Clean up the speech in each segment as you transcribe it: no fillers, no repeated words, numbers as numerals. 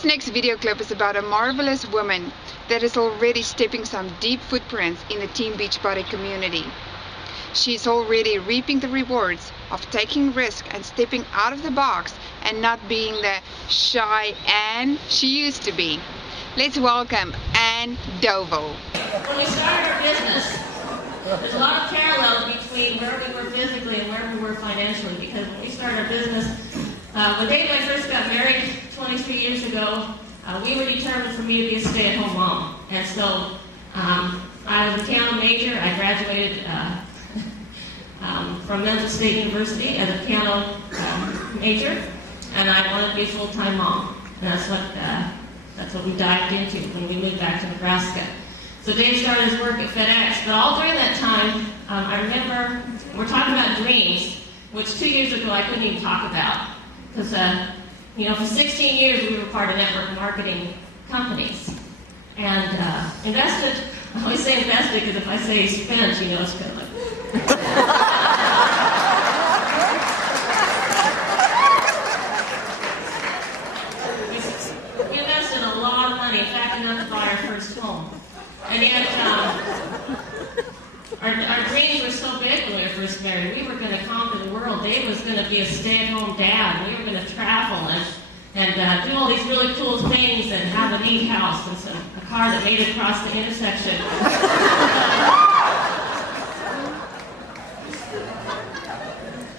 This next video clip is about a marvelous woman that is already stepping some deep footprints in the Team Beachbody community. She's already reaping the rewards of taking risk and stepping out of the box and not being the shy Anne she used to be. Let's welcome Anne Dovel. When we started our business, there's a lot of parallels between where we were physically and where we were financially, because when we started our business, when Dave and I first got married 23 years ago, we were determined for me to be a stay-at-home mom. And so I was a piano major. I graduated from Memphis State University as a piano major, and I wanted to be a full-time mom. And that's what we dived into when we moved back to Nebraska. So Dave started his work at FedEx, but all during that time, I remember, we're talking about dreams, which 2 years ago I couldn't even talk about. Because, for 16 years we were part of network marketing companies. And invested, I always say invested because if I say spent, it's kind of like... we invested a lot of money, in fact, enough to buy our first home. And yet, our dreams were so big when we were first married. We were going to conquer the world. Dave was going to be a stay-at-home dad. We were going to travel and do all these really cool things and have a neat house and a car that made it across the intersection.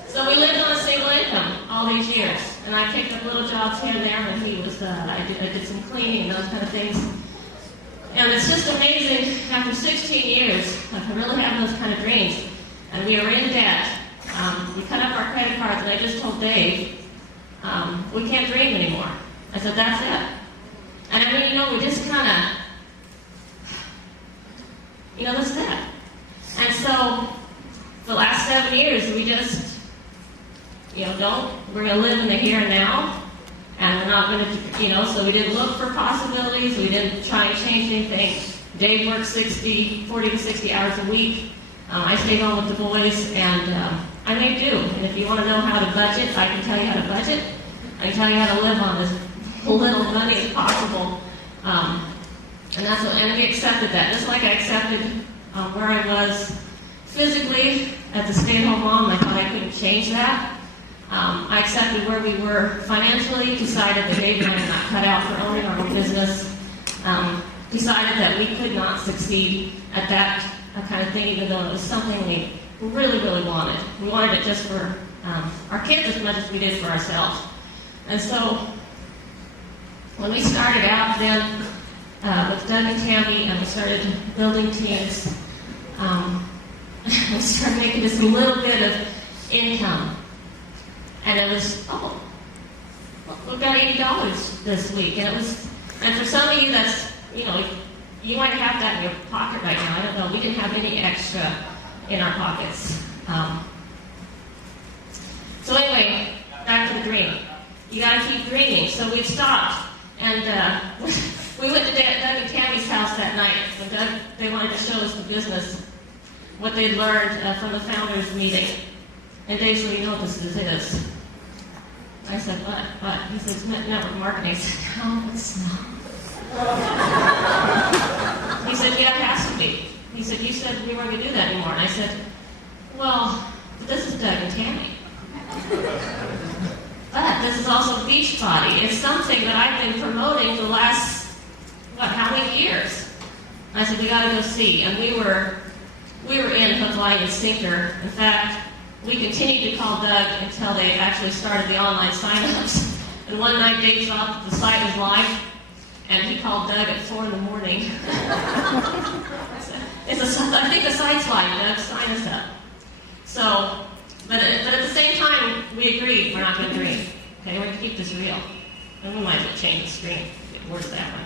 So we lived on a single income all these years. And I picked up little jobs here and there when he was, I did some cleaning and those kind of things. And it's just amazing, after 16 years of really having those kind of dreams, and we were in debt. We cut up our credit cards, and I just told Dave, we can't dream anymore. I said, that's it. And I mean, we just kind of, that's it. And so, the last 7 years, we just, we're going to live in the here and now. And we're not going to, so we didn't look for possibilities. We didn't try and change anything. Dave worked 40 to 60 hours a week. I stayed home with the boys, and I made do. And if you want to know how to budget, I can tell you how to budget. I can tell you how to live on as little money as possible. And we accepted that. Just like I accepted where I was physically as a stay-at-home mom, I thought I couldn't change that. I accepted where we were financially, decided that Dave and I were not cut out for owning our own business, decided that we could not succeed at that kind of thing, even though it was something we really, really wanted. We wanted it just for our kids as much as we did for ourselves. And so, when we started out then with Doug and Tammy, and we started building teams, we started making just a little bit of income. And it was, we've got $80 this week. And for some of you, that's, you might have that in your pocket right now. I don't know. We didn't have any extra in our pockets. So anyway, back to the dream. You got to keep dreaming. So we stopped. And we went to Doug and Tammy's house that night. When they wanted to show us the business, what they'd learned from the founders meeting. And Dave said, you know what this is? I said, what? He said, network marketing. I said, no, it's not. He said, yeah, it has to be. He said, you said we weren't going to do that anymore. And I said, well, but this is Doug and Tammy. But this is also Beachbody. It's something that I've been promoting for the last, how many years? I said, we got to go see. And we were in hook, line, and sinker. In fact, we continued to call Doug until they actually started the online sign-ups. And one night, Dave thought the site was live, and he called Doug at 4 in the morning. I think the site's live, Doug, sign us up. So, but at the same time, we agreed we're not going to dream. Okay, we're going to keep this real. And we might as well change the screen. Get worse that way.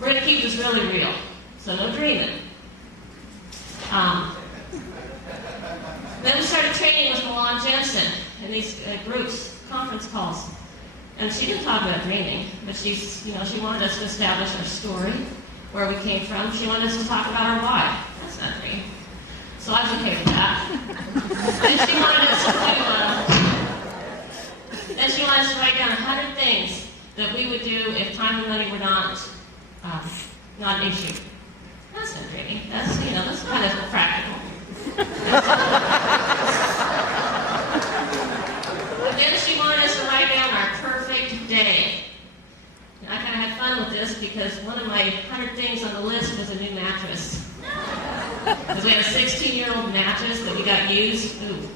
We're going to keep this really real. So no dreaming. Then we started training with Milan Jensen in these groups, conference calls. And she didn't talk about dreaming, but she wanted us to establish our story, where we came from. She wanted us to talk about our why. That's not dream. So I was okay with that. Then she wanted us to write down 100 things that we would do if time and money were not an issue. That's not dreamy. That's kind of practical. But then she wanted us to write down our perfect day. And I kind of had fun with this because one of my 100 things on the list was a new mattress. Because we had a 16-year-old mattress that we got used. Ooh.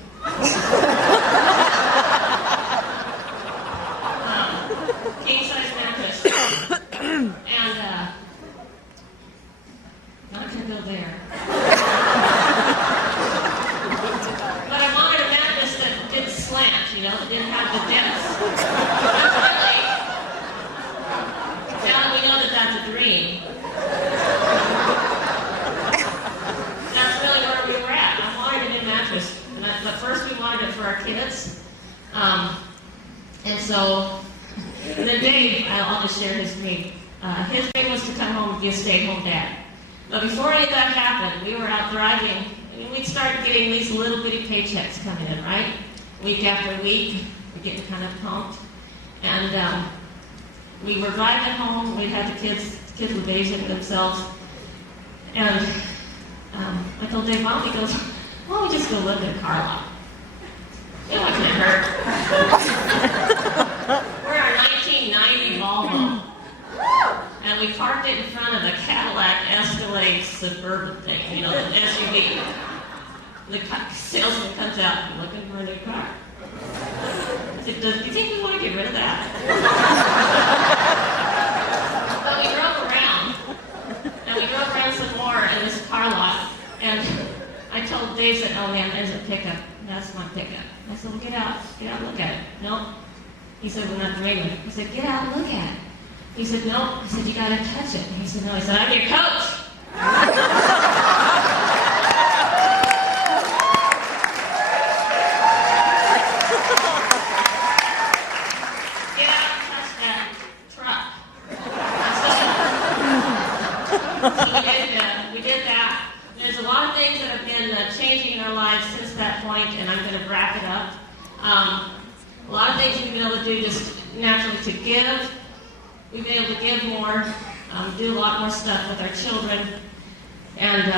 King-size mattress. And not going to go there. But I wanted a mattress that didn't slant, that didn't have the depth. Now that we know that that's a dream, that's really where we were at. I wanted a new mattress. But first we wanted it for our kids. And so, then Dave, I'll just share his dream. His dream was to come home and be a stay-at-home dad. But before any of that happened, we were out driving, and we'd start getting these little bitty paychecks coming in, right? Week after week, we're getting kind of pumped. And we were driving home, we had the kids were babysitting themselves. And I told Dave, Mom, he goes, why don't we just go live in a car lot? It wasn't hurt. We're our 1990 Volvo. And we parked it in front of the Cadillac Escalade Suburban thing, the SUV. The salesman comes out looking for a new car. I said, do you think we want to get rid of that? But we drove around. And we drove around some more in this car lot. And I told Dave, said, oh man, there's a pickup. That's my pickup. I said, well, get out and look at it. Nope. He said, we're not dreaming. I said, get out and look at it. He said, no. I said, you got to touch it. He said, no. He said, I'm your coach. Get out and touch that truck. So we did that. There's a lot of things that have been changing in our lives since that point, and I'm going to wrap it up. A lot of things we've been able to do just naturally to give. We've been able to give more, do a lot more stuff with our children, and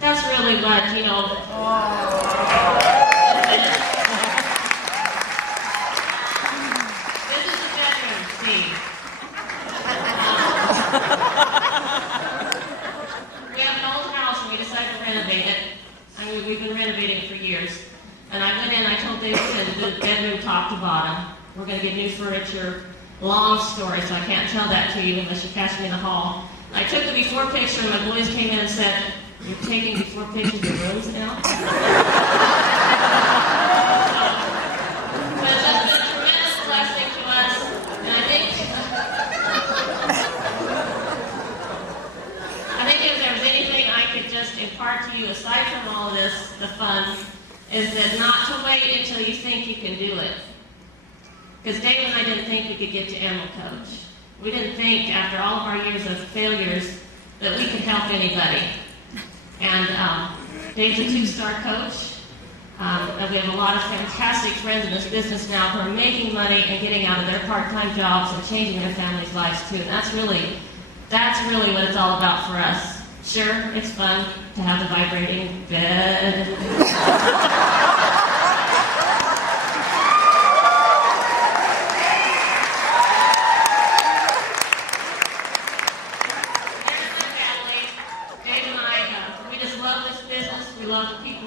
that's really what, This is the bedroom, see. We have an old house and we decided to renovate it. We've been renovating it for years. And I went in, I told David to do the bedroom top to bottom. We're going to get new furniture. Long story, so I can't tell that to you unless you catch me in the hall. I took the before picture and my boys came in and said, you're taking before pictures of rooms now? But it's been a tremendous blessing to us, and I think if there was anything I could just impart to you aside from all of this, the fun, is that not to wait until you think you can do it. Because Dave and I didn't think we could get to Animal Coach. We didn't think, after all of our years of failures, that we could help anybody. And Dave's a 2-star coach. And we have a lot of fantastic friends in this business now who are making money and getting out of their part-time jobs and changing their families' lives too. And that's really what it's all about for us. Sure, it's fun to have the vibrating bed.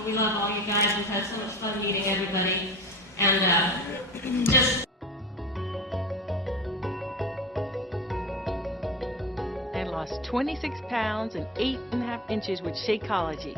We love all you guys. We've had so much fun meeting everybody. And just... I lost 26 pounds and 8.5 inches with Shakeology.